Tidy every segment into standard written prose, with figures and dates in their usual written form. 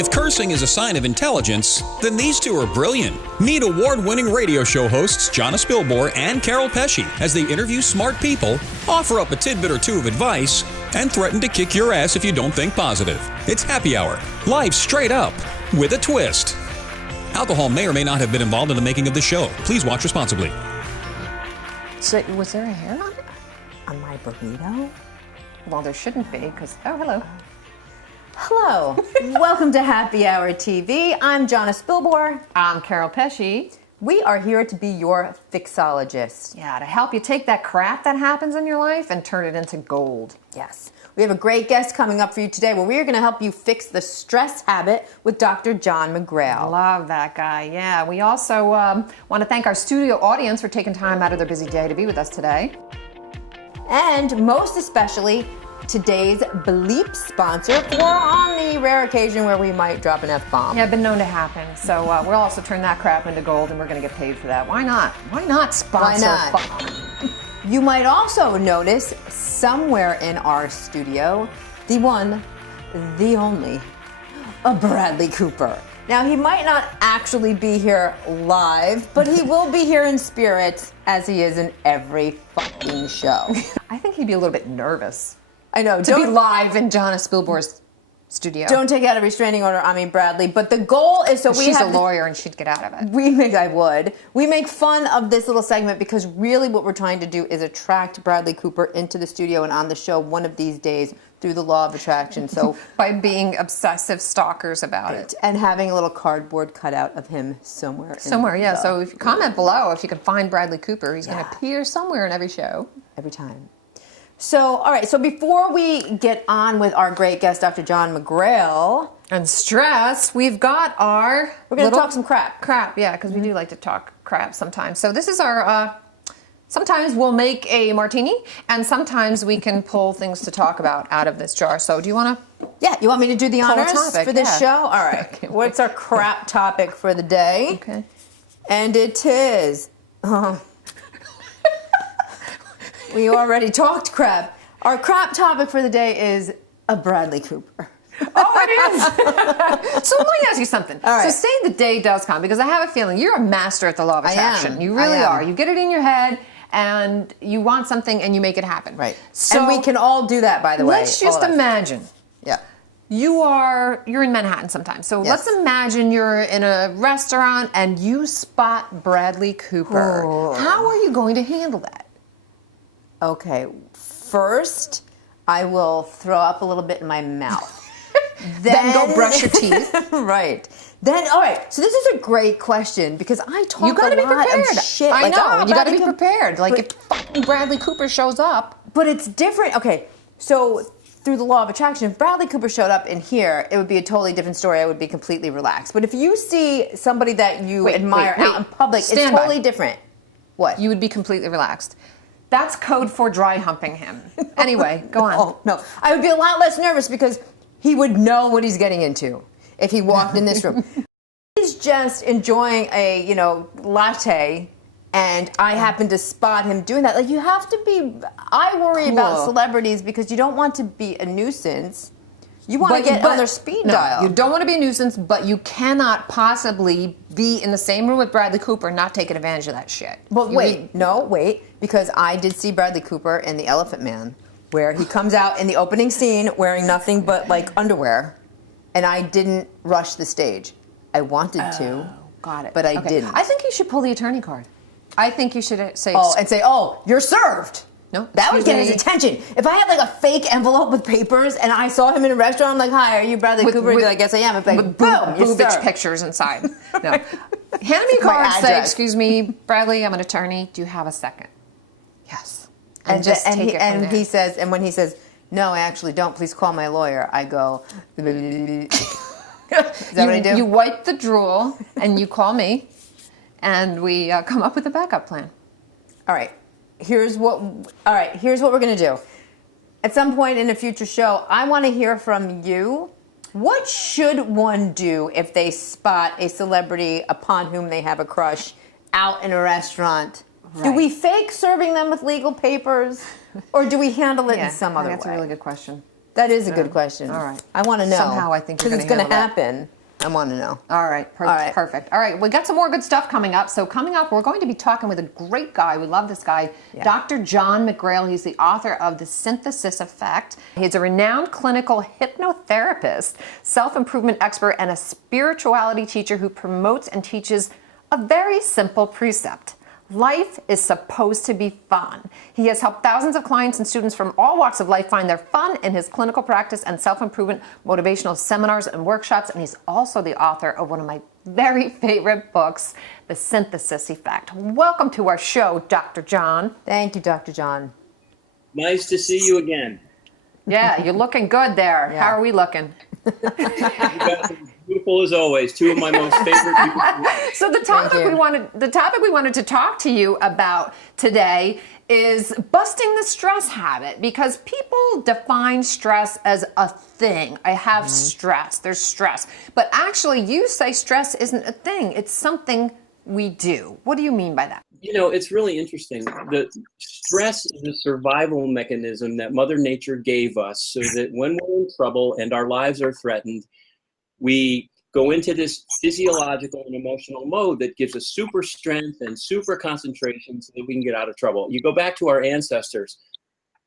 If cursing is a sign of intelligence, then these two are brilliant. Meet award-winning radio show hosts Jonna Spilbor and Carol Pesci as they interview smart people, offer up a tidbit or two of advice, and threaten to kick your ass if you don't think positive. It's Happy Hour, live straight up, with a twist. Alcohol may or may not have been involved in the making of the show. Please watch responsibly. So, was there a hair on it? On my burrito? Well, there shouldn't be, because, oh, hello. Hello. Welcome to Happy Hour TV. I'm Jonna Spilbor. I'm Carol Pesci. We are here to be your fixologist. Yeah, to help you take that crap that happens in your life and turn it into gold. Yes. We have a great guest coming up for you today where we are going to help you fix the stress habit with Dr. John McGrail. Love that guy, yeah. We also want to thank our studio audience for taking time out of their busy day to be with us today. And most especially, today's bleep sponsor for on the rare occasion where we might drop an F-bomb. Yeah, been known to happen. So we'll also turn that crap into gold and we're going to get paid for that. Why not? Why not sponsor? Why not? You might also notice somewhere in our studio, the one, the only, a Bradley Cooper. Now, he might not actually be here live, but he will be here in spirit as he is in every fucking show. I think he'd be a little bit nervous. I know. To be live in Jonna Spilbor's studio. Don't take out a restraining order on me, Bradley. But the goal is so we She's have a lawyer and she'd get out of it. We make fun of this little segment because really what we're trying to do is attract Bradley Cooper into the studio and on the show one of these days through the law of attraction. So by being obsessive stalkers about it. And having a little cardboard cutout of him somewhere. Somewhere, yeah. So if you comment below, if you can find Bradley Cooper, he's going to appear somewhere in every show. Every time. So, all right, so before we get on with our great guest, Dr. John McGrail. And stress, we've got our... We're going to talk some crap. Crap, yeah, because we do like to talk crap sometimes. So this is our... sometimes we'll make a martini, and sometimes we can pull things to talk about out of this jar. So do you want to... Yeah, you want me to do the honors for this show? All right. Okay, what's our crap topic for the day? Okay. And it is... We already talked crap. Our crap topic for the day is a Bradley Cooper. Oh, it is. So let me ask you something. All right. So say the day does come, because I have a feeling you're a master at the law of attraction. You really are. You get it in your head, and you want something, and you make it happen. Right. So and we can all do that, by the way. Let's just imagine. Yeah. You're in Manhattan sometimes. So let's imagine you're in a restaurant, and you spot Bradley Cooper. Oh. How are you going to handle that? Okay, first, I will throw up a little bit in my mouth. Then go brush your teeth. Right. Then, all right, so this is a great question because I talk You gotta a be lot prepared. of shit. I like, know, oh, you gotta be Bradley prepared. Like but, if fucking Bradley Cooper shows up. But it's different. Okay, so through the law of attraction, if Bradley Cooper showed up in here, it would be a totally different story. I would be completely relaxed. But if you see somebody that you admire out in public, it's totally different. What? You would be completely relaxed. That's code for dry humping him. Anyway, go on. Oh, no. I would be a lot less nervous because he would know what he's getting into if he walked in this room. He's just enjoying a, latte, and I happen to spot him doing that. Like, you have to be... I worry about celebrities because you don't want to be a nuisance. You want to get on their speed dial. You don't want to be a nuisance, but you cannot possibly be in the same room with Bradley Cooper and not taking advantage of that shit. But wait, because I did see Bradley Cooper in The Elephant Man, where he comes out in the opening scene wearing nothing but, like, underwear, and I didn't rush the stage. I wanted to, got it. But I didn't. I think you should pull the attorney card. I think you should say... you're served. No, that would get his attention. If I had like a fake envelope with papers and I saw him in a restaurant, I'm like, "Hi, are you Bradley Cooper?" I guess I am. It's like, with boom, boobage pictures inside. No, hand me a card. Say, "Excuse me, Bradley, I'm an attorney. Do you have a second?" Yes. And just take it from there. He says, and when he says, "No, I actually don't. Please call my lawyer," I go. Is that what I do? You wipe the drool and you call me, and we come up with a backup plan. All right. Here's what we're going to do. At some point in a future show, I want to hear from you. What should one do if they spot a celebrity upon whom they have a crush out in a restaurant? Right. Do we fake serving them with legal papers, or do we handle it in some other way? That's a really good question. That is a good question. All right. I want to know. Somehow I think you're because it's gonna going to handle that. happen. I want to know. All right, All right. perfect. All right, we got some more good stuff coming up. So coming up, we're going to be talking with a great guy. We love this guy, Yeah. Dr. John McGrail. He's the author of The Synthesis Effect. He's a renowned clinical hypnotherapist, self-improvement expert, and a spirituality teacher who promotes and teaches a very simple precept. Life is supposed to be fun. He has helped thousands of clients and students from all walks of life find their fun in his clinical practice and self-improvement motivational seminars and workshops. And he's also the author of one of my very favorite books, The Synthesis Effect. Welcome to our show, Dr. John. Thank you, Dr. John. Nice to see you again. Yeah, you're looking good there. Yeah. How are we looking? You guys are beautiful as always. Two of my most favorite people. So the topic you. we wanted to talk to you about today is busting the stress habit, because people define stress as a thing. I have stress. There's stress. But actually, you say stress isn't a thing. It's something we do. What do you mean by that? You know, it's really interesting. The stress is a survival mechanism that Mother Nature gave us so that when we're in trouble and our lives are threatened, we go into this physiological and emotional mode that gives us super strength and super concentration so that we can get out of trouble. You go back to our ancestors,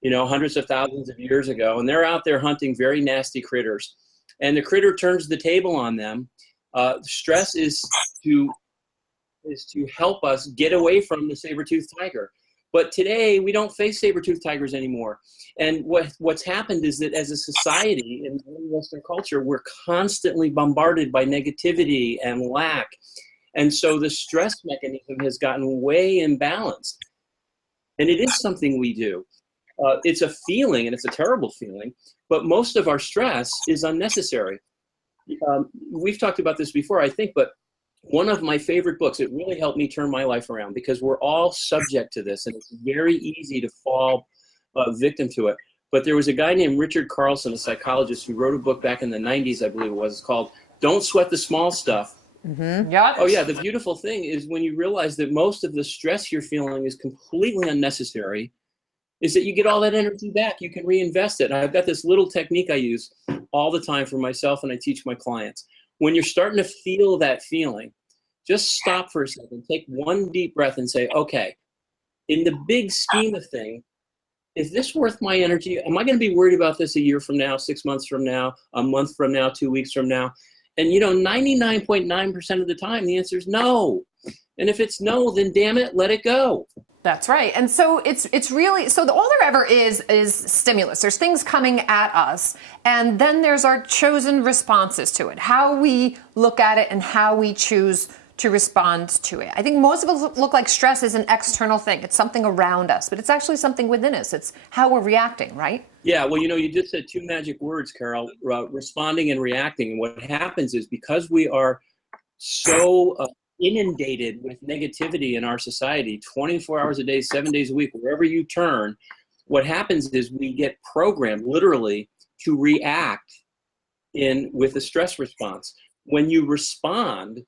you know, hundreds of thousands of years ago, and they're out there hunting very nasty critters. And the critter turns the table on them. Stress is to help us get away from the saber-toothed tiger. But today, we don't face saber-toothed tigers anymore. And what's happened is that as a society in Western culture, we're constantly bombarded by negativity and lack. And so the stress mechanism has gotten way imbalanced. And it is something we do. It's a feeling, and it's a terrible feeling, but most of our stress is unnecessary. We've talked about this before, I think, but one of my favorite books, it really helped me turn my life around, because we're all subject to this, and it's very easy to fall victim to it. But there was a guy named Richard Carlson, a psychologist, who wrote a book back in the 90s, I believe it was, called Don't Sweat the Small Stuff. Yeah. Oh yeah, the beautiful thing is when you realize that most of the stress you're feeling is completely unnecessary, is that you get all that energy back. You can reinvest it. And I've got this little technique I use all the time for myself, and I teach my clients. When you're starting to feel that feeling, just stop for a second, take one deep breath and say, okay, in the big scheme of things, is this worth my energy? Am I going to be worried about this a year from now, 6 months from now, a month from now, 2 weeks from now? And you know, 99.9% of the time, the answer is no. And if it's no, then damn it, let it go. That's right. And so it's really, so all there ever is stimulus. There's things coming at us, and then there's our chosen responses to it, how we look at it and how we choose to respond to it. I think most of us look like stress is an external thing. It's something around us, but it's actually something within us. It's how we're reacting, right? Yeah, well, you know, you just said two magic words, Carol, responding and reacting. And what happens is, because we are so inundated with negativity in our society, 24 hours a day, 7 days a week, wherever you turn, what happens is we get programmed literally to react with a stress response. When you respond,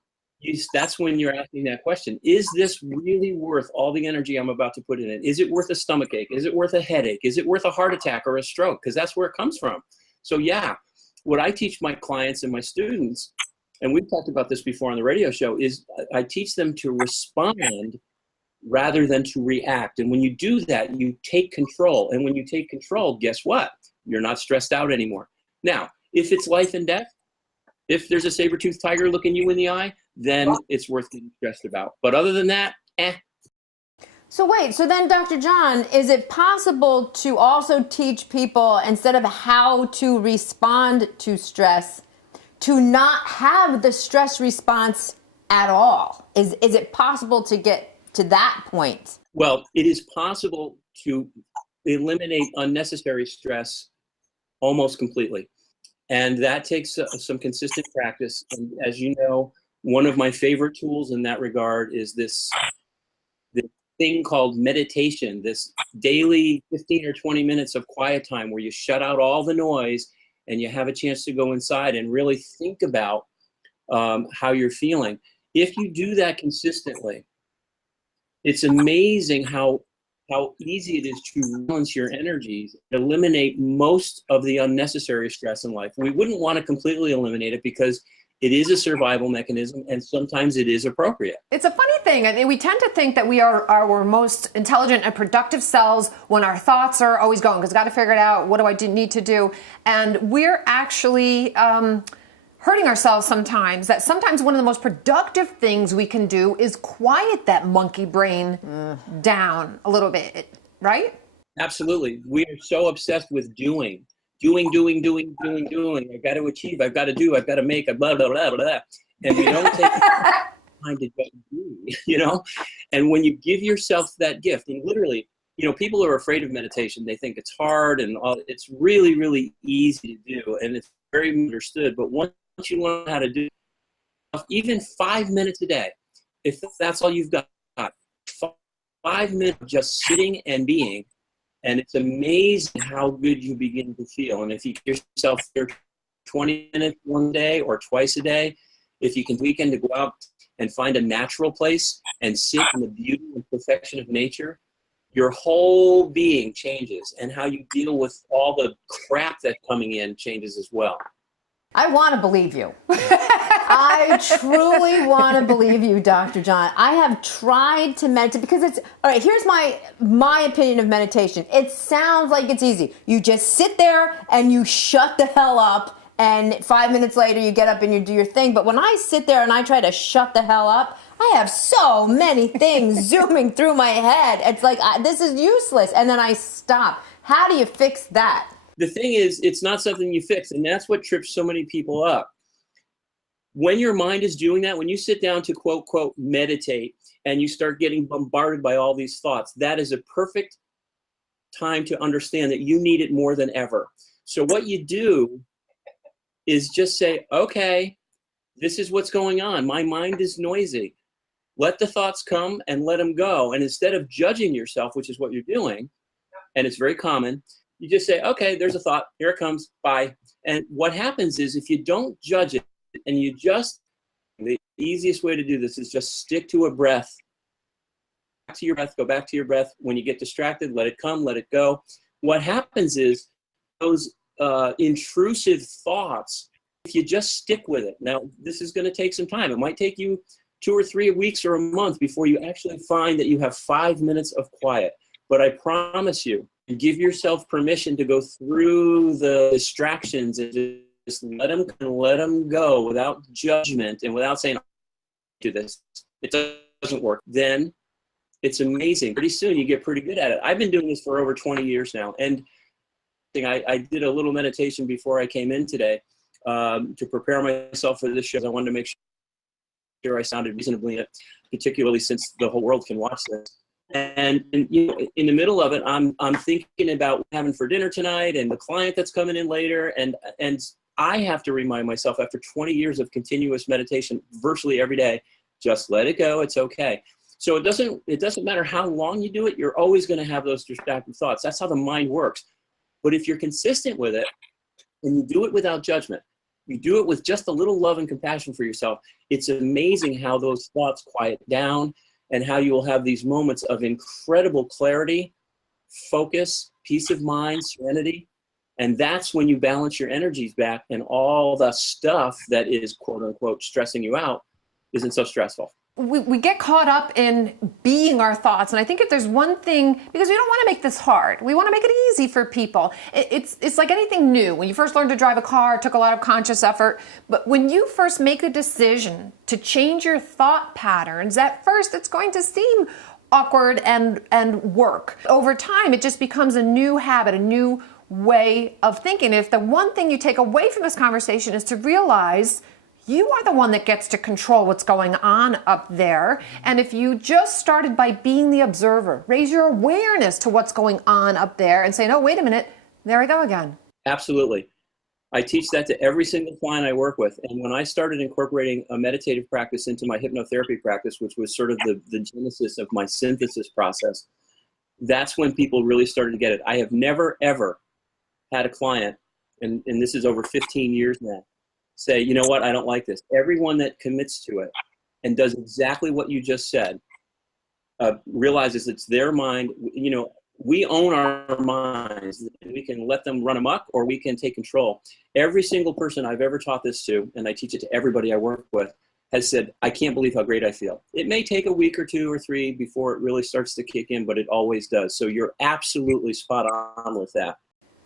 that's when you're asking that question. Is this really worth all the energy I'm about to put in it? Is it worth a stomachache? Is it worth a headache? Is it worth a heart attack or a stroke? Because that's where it comes from. So yeah, what I teach my clients and my students, and we've talked about this before on the radio show, is I teach them to respond rather than to react. And when you do that, you take control. And when you take control, guess what? You're not stressed out anymore. Now, if it's life and death, if there's a saber-toothed tiger looking you in the eye, then it's worth getting stressed about. But other than that, So wait, so then Dr. John, is it possible to also teach people, instead of how to respond to stress, to not have the stress response at all? Is it possible to get to that point? Well, it is possible to eliminate unnecessary stress almost completely. And that takes some consistent practice. And as you know, one of my favorite tools in that regard is this thing called meditation, this daily 15 or 20 minutes of quiet time where you shut out all the noise and you have a chance to go inside and really think about how you're feeling. If you do that consistently, it's amazing how how easy it is to balance your energies, eliminate most of the unnecessary stress in life. We wouldn't want to completely eliminate it because it is a survival mechanism, and sometimes it is appropriate. It's a funny thing. I mean, we tend to think that we are our most intelligent and productive selves when our thoughts are always going, because I've got to figure it out. What do I need to do? And we're actually hurting ourselves sometimes. That sometimes one of the most productive things we can do is quiet that monkey brain down a little bit, right? Absolutely. We are so obsessed with doing. I've got to achieve, I've got to do, I've got to make, blah, blah, blah, blah. And we don't take time to just do, you know? And when you give yourself that gift, and literally, you know, people are afraid of meditation. They think it's hard and all. It's really, really easy to do. And it's very understood. But once you learn how to do even 5 minutes a day, if that's all you've got, 5 minutes just sitting and being, and it's amazing how good you begin to feel. And if you give yourself 20 minutes one day or twice a day, if you can weekend to go out and find a natural place and sit in the beauty and perfection of nature, your whole being changes, and how you deal with all the crap that's coming in changes as well. I want to believe you. I truly want to believe you, Dr. John. I have tried to meditate because it's, all right, here's my opinion of meditation. It sounds like it's easy. You just sit there and you shut the hell up, and 5 minutes later you get up and you do your thing. But when I sit there and I try to shut the hell up, I have so many things zooming through my head. It's like, this is useless. And then I stop. How do you fix that? The thing is, it's not something you fix, and that's what trips so many people up. When your mind is doing that, when you sit down to quote, quote, meditate, and you start getting bombarded by all these thoughts, that is a perfect time to understand that you need it more than ever. So what you do is just say, okay, this is what's going on. My mind is noisy. Let the thoughts come and let them go. And instead of judging yourself, which is what you're doing, and it's very common, you just say, okay, there's a thought. Here it comes. Bye. And what happens is if you don't judge it and you just, the easiest way to do this is just stick to a breath. Back to your breath. Go back to your breath. When you get distracted, let it come, let it go. What happens is those intrusive thoughts, if you just stick with it. Now, this is going to take some time. It might take you 2 or 3 weeks or a month before you actually find that you have 5 minutes of quiet. But I promise you, give yourself permission to go through the distractions and just let them go without judgment and without saying, do this. It doesn't work. Then it's amazing. Pretty soon you get pretty good at it. I've been doing this for over 20 years now. And I did a little meditation before I came in today to prepare myself for this show. I wanted to make sure I sounded reasonably, particularly since the whole world can watch this. And you know, in the middle of it, I'm thinking about what I'm having for dinner tonight and the client that's coming in later, and I have to remind myself after 20 years of continuous meditation, virtually every day, just let it go. It's okay. So it doesn't matter how long you do it. You're always going to have those distracted thoughts. That's how the mind works. But if you're consistent with it and you do it without judgment, you do it with just a little love and compassion for yourself, it's amazing how those thoughts quiet down, and how you will have these moments of incredible clarity, focus, peace of mind, serenity. And that's when you balance your energies back, and all the stuff that is, quote unquote, stressing you out isn't so stressful. We get caught up in being our thoughts. And I think if there's one thing, because we don't want to make this hard, we want to make it easy for people. It's like anything new. When you first learned to drive a car, it took a lot of conscious effort. But when you first make a decision to change your thought patterns, at first it's going to seem awkward and work. Over time, it just becomes a new habit, a new way of thinking. If the one thing you take away from this conversation is to realize you are the one that gets to control what's going on up there. And if you just started by being the observer, raise your awareness to what's going on up there and say, no, wait a minute, there I go again. Absolutely. I teach that to every single client I work with. And when I started incorporating a meditative practice into my hypnotherapy practice, which was sort of the genesis of my synthesis process, that's when people really started to get it. I have never, ever had a client, and this is over 15 years now, say, you know what, I don't like this. Everyone that commits to it and does exactly what you just said realizes it's their mind. You know, we own our minds, and we can let them run amok, or we can take control. Every single person I've ever taught this to, and I teach it to everybody I work with, has said, I can't believe how great I feel. It may take a week or 2 or 3 before it really starts to kick in, but it always does. So you're absolutely spot on with that.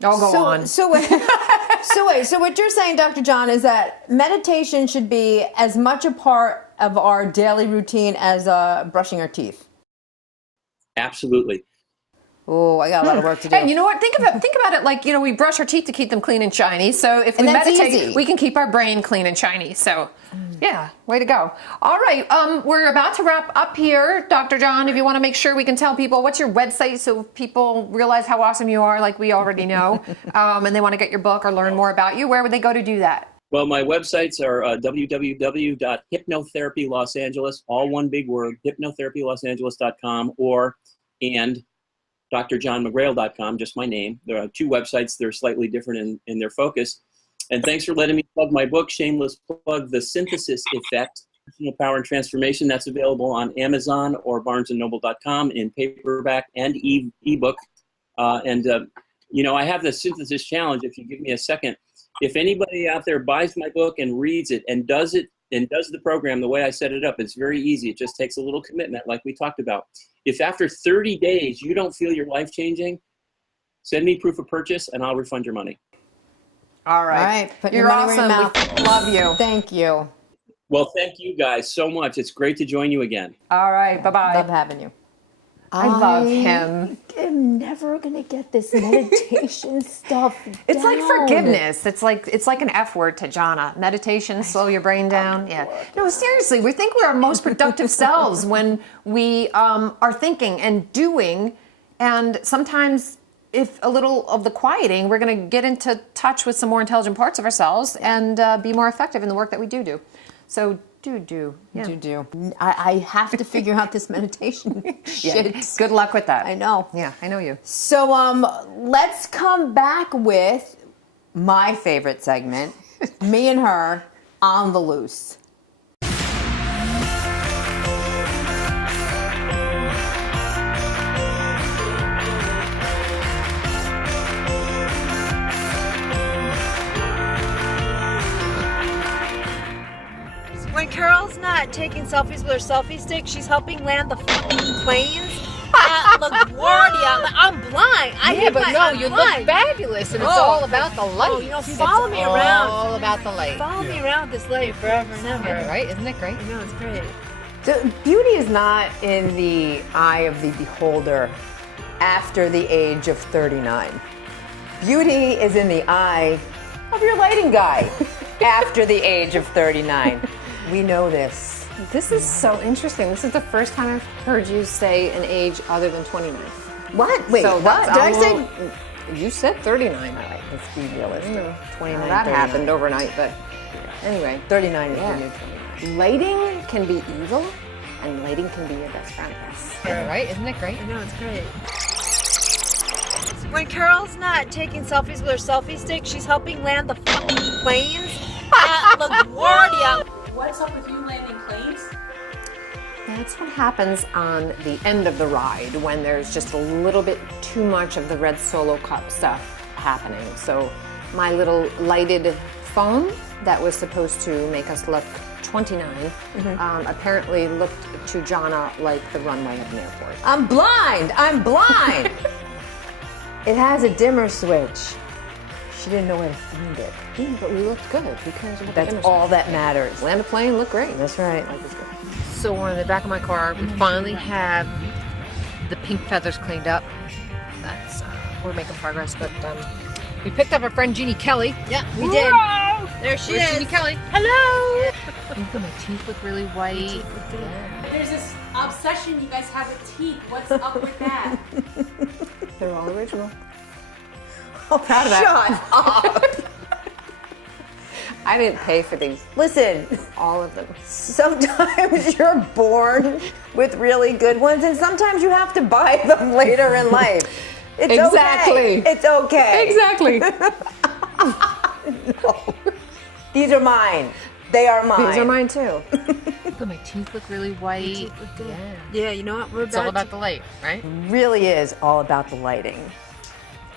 I'll go on. So what you're saying, Dr. John, is that meditation should be as much a part of our daily routine as brushing our teeth. Absolutely. Oh, I got a lot of work to do. And you know what? Think about it like, you know, we brush our teeth to keep them clean and shiny. So if we And that's meditate, easy. we can keep our brain clean and shiny. So, yeah, way to go. All right, we're about to wrap up here. Dr. John, if you want to make sure we can tell people, what's your website so people realize how awesome you are, like we already know, and they want to get your book or learn more about you, where would they go to do that? Well, my websites are www.hypnotherapylosangeles, all one big word, hypnotherapylosangeles.com, and drjohnmcgrail.com, just my name. There are 2 websites. They're slightly different in their focus. And thanks for letting me plug my book, shameless plug, The Synthesis Effect, Personal Power and Transformation. That's available on Amazon or barnesandnoble.com in paperback and ebook. You know, I have the Synthesis Challenge, if you give me a second. If anybody out there buys my book and reads it and does the program the way I set it up, it's very easy. It just takes a little commitment, like we talked about. If after 30 days you don't feel your life changing, send me proof of purchase and I'll refund your money. All right. All right, put You're your money where your awesome. mouth. We love you. Thank you. Well, thank you guys so much. It's great to join you again. All right. Bye-bye. Love having you. I love him. I'm never gonna get this meditation stuff It's like down. forgiveness. It's like an F word to Jana. Meditation, slow your brain down. Yeah. No, seriously, we think we're our most productive selves when we are thinking and doing. And sometimes, if a little of the quieting, we're going to get into touch with some more intelligent parts of ourselves and be more effective in the work that we do. So do. Yeah. Do. I have to figure out this meditation shit. Yeah. Good luck with that. I know. Yeah, I know you. So let's come back with my favorite segment, me and her on the loose. When Carol's not taking selfies with her selfie stick, she's helping land the fucking planes at LaGuardia. I'm blind. You look fabulous, and it's all about the light. Oh, you know, follow me around. All about the light. Follow me around this light forever and ever. Right? Isn't it great? I know, it's great. So beauty is not in the eye of the beholder after the age of 39. Beauty is in the eye of your lighting guy after the age of 39. We know this. This is so interesting. This is the first time I've heard you say an age other than 29. What? Wait, So what? that's Did I say? almost- You said 39. All right, let's be realistic. 29, That 39. happened overnight, but anyway. 39 is Yeah. the new 29. Lighting can be evil, and lighting can be your best friend. Right? Isn't it great? I know, it's great. When Carol's not taking selfies with her selfie stick, she's helping land the fucking planes at LaGuardia. What's up with you landing planes? That's what happens on the end of the ride when there's just a little bit too much of the red Solo Cup stuff happening. So my little lighted phone that was supposed to make us look 29 apparently looked to Jana like the runway of an airport. I'm blind. It has a dimmer switch. She didn't know where to find it. Yeah, but we looked good because of the That's dimmer all switch. that matters. Land a plane, look great. That's right. So we're in the back of my car. We finally have the pink feathers cleaned up. That's we're making progress, but we picked up our friend Jeannie Kelly. Yeah, we did. There she Where's is. Jeannie Kelly? Hello. My teeth look really white. There's this obsession you guys have with teeth. What's up with that? They're all original. Oh, proud of that. Shut up. I didn't pay for these. Listen, All of them. sometimes you're born with really good ones, and sometimes you have to buy them later in life. It's Exactly. okay. It's okay. Exactly. No. These are mine. They are mine. These are mine too. good. My teeth look really white. Teeth look good. Yeah. Yeah, you know what? We're It's all about about the light, right? Really is all about the lighting.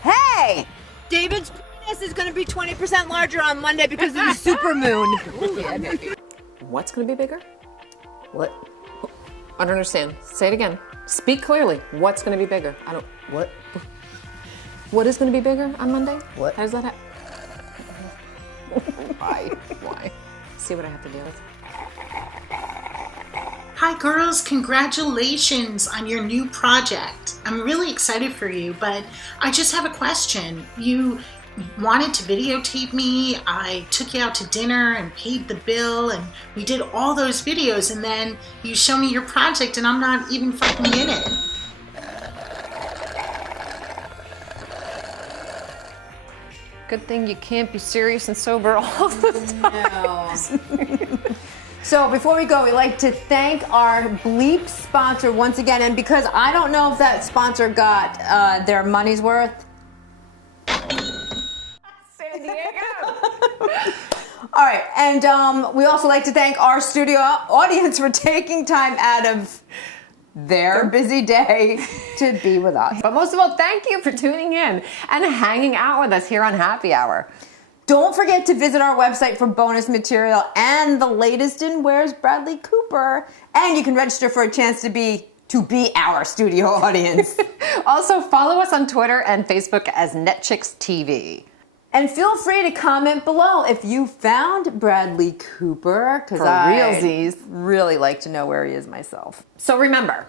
Hey! David's penis is going to be 20% larger on Monday because of the super moon. Yeah, maybe. What's going to be bigger? What? I don't understand. Say it again. Speak clearly. What's going to be bigger? I don't. What? What is going to be bigger on Monday? What? How does that happen? Why? Why? See what I have to deal with. Hi girls, congratulations on your new project. I'm really excited for you, but I just have a question. You wanted to videotape me, I took you out to dinner and paid the bill, and we did all those videos, and then you show me your project and I'm not even fucking in it. Good thing you can't be serious and sober all the time. So before we go, we'd like to thank our Bleep sponsor once again. And because I don't know if that sponsor got their money's worth. San Diego. All right. And we also like to thank our studio audience for taking time out of their busy day to be with us. But most of all, thank you for tuning in and hanging out with us here on Happy Hour. Don't forget to visit our website for bonus material and the latest in Where's Bradley Cooper. And you can register for a chance to be our studio audience. Also, follow us on Twitter and Facebook as NetChicks TV. And feel free to comment below if you found Bradley Cooper, because For I realsies. really like to know where he is myself. So remember,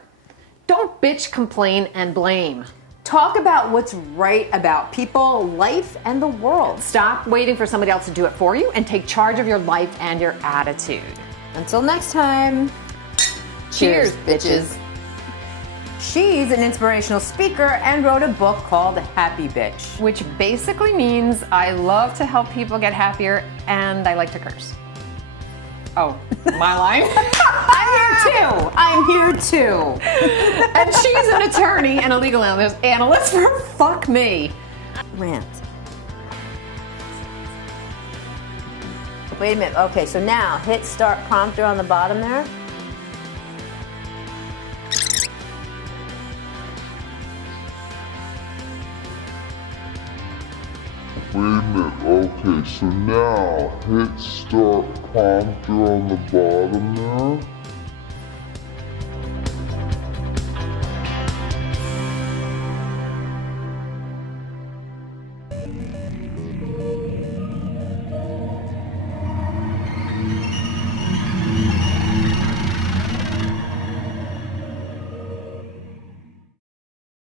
don't bitch, complain, and blame. Talk about what's right about people, life, and the world. Stop waiting for somebody else to do it for you and take charge of your life and your attitude. Until next time, cheers, bitches. She's an inspirational speaker and wrote a book called Happy Bitch. Which basically means I love to help people get happier and I like to curse. Oh, my line? I'm here too. And she's an attorney and a legal analyst for Fuck Me. Rant. Wait a minute. Okay, so now hit start prompter on the bottom there. Wait a minute, okay, so now hit start prompter on the bottom there.